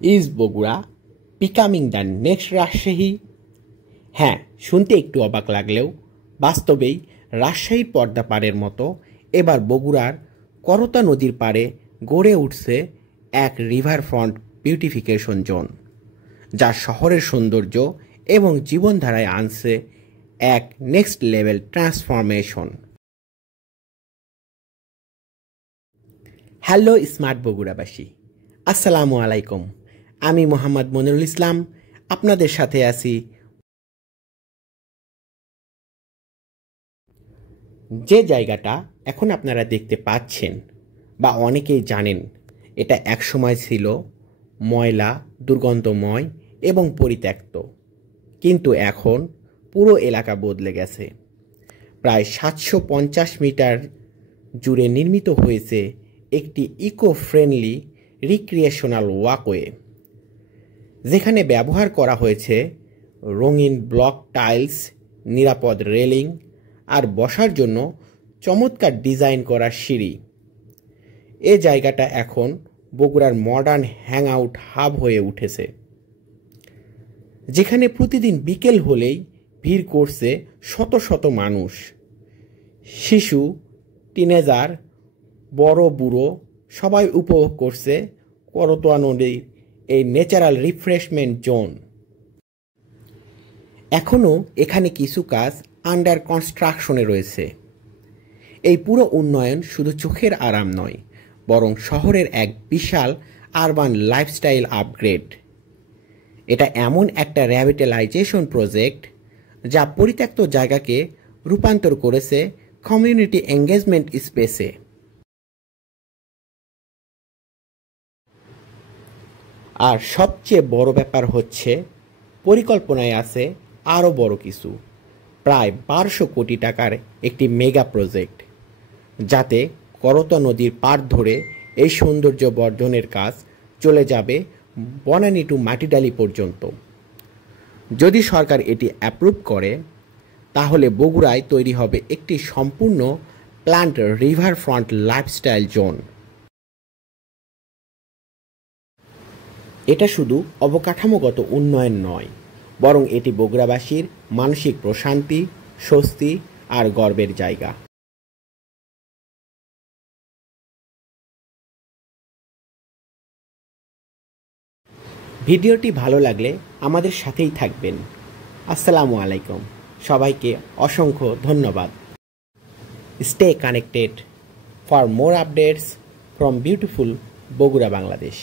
Is Bogura becoming the next Rajshahi? হ্যাঁ, শুনতে একটু অবাক লাগলেও বাস্তবেই রাজশাহীর পদ্মাপাড়ের মতো এবার বগুড়ার করতা নদীর পাড়ে গড়ে উঠছে এক রিভারফ্রন্ট বিউটিফিকেশন জোন, যা শহরের সৌন্দর্য এবং জীবনধারায় আনছে এক next level transformation. Hello smart বগুড়াবাসী, আসসালামু আলাইকুম। আমি মোহাম্মদ মনিরুল ইসলাম আপনাদের সাথে আছি। যে জায়গাটা এখন আপনারা দেখতে পাচ্ছেন বা অনেকেই জানেন, এটা একসময় ছিল ময়লা, দুর্গন্ধময় এবং পরিত্যক্ত, কিন্তু এখন পুরো এলাকা বদলে গেছে। প্রায় 750 মিটার জুড়ে নির্মিত হয়েছে একটি ইকো ফ্রেন্ডলি রিক্রিয়েশনাল ওয়াকওয়ে, যেখানে ব্যবহার করা হয়েছে রঙিন ব্লক টাইলস, নিরাপদ রেলিং আর বসার জন্য চমৎকার ডিজাইন করা সিঁড়ি। এ জায়গাটা এখন বগুড়ার মডার্ন হ্যাংআউট হাব হয়ে উঠেছে, যেখানে প্রতিদিন বিকেল হলেই ভিড় করছে শত শত মানুষ। শিশু, টিনেজার, বড় বুড়ো সবাই উপভোগ করছে করতোয়া নদীর এই ন্যাচারাল রিফ্রেশমেন্ট জোন। এখনও এখানে কিছু কাজ আন্ডার কনস্ট্রাকশনে রয়েছে। এই পুরো উন্নয়ন শুধু চোখের আরাম নয়, বরং শহরের এক বিশাল আরবান লাইফস্টাইল আপগ্রেড। এটা এমন একটা রিহ্যাবিলিটেশন প্রজেক্ট যা পরিত্যক্ত জায়গাকে রূপান্তর করেছে কমিউনিটি এঙ্গেজমেন্ট স্পেসে। আর সবচেয়ে বড় ব্যাপার হচ্ছে, পরিকল্পনায় আছে আরও বড় কিছু, প্রায় 1200 কোটি টাকার একটি মেগা প্রজেক্ট, যাতে করতোয়া নদীর পাড় ধরে এই সৌন্দর্য বর্ধনের কাজ চলে যাবে বনানী টু মাটিডালি পর্যন্ত। যদি সরকার এটি অ্যাপ্রুভ করে, তাহলে বগুড়ায় তৈরি হবে একটি সম্পূর্ণ প্ল্যান্ড রিভারফ্রন্ট লাইফস্টাইল জোন। এটা শুধু অবকাঠামোগত উন্নয়ন নয়, বরং এটি বগুড়াবাসীর মানসিক প্রশান্তি, স্বস্তি আর গর্বের জায়গা। ভিডিওটি ভালো লাগলে আমাদের সাথেই থাকবেন। আসসালামু আলাইকুম, সবাইকে অসংখ্য ধন্যবাদ। Stay connected for more updates from beautiful Bogura, Bangladesh.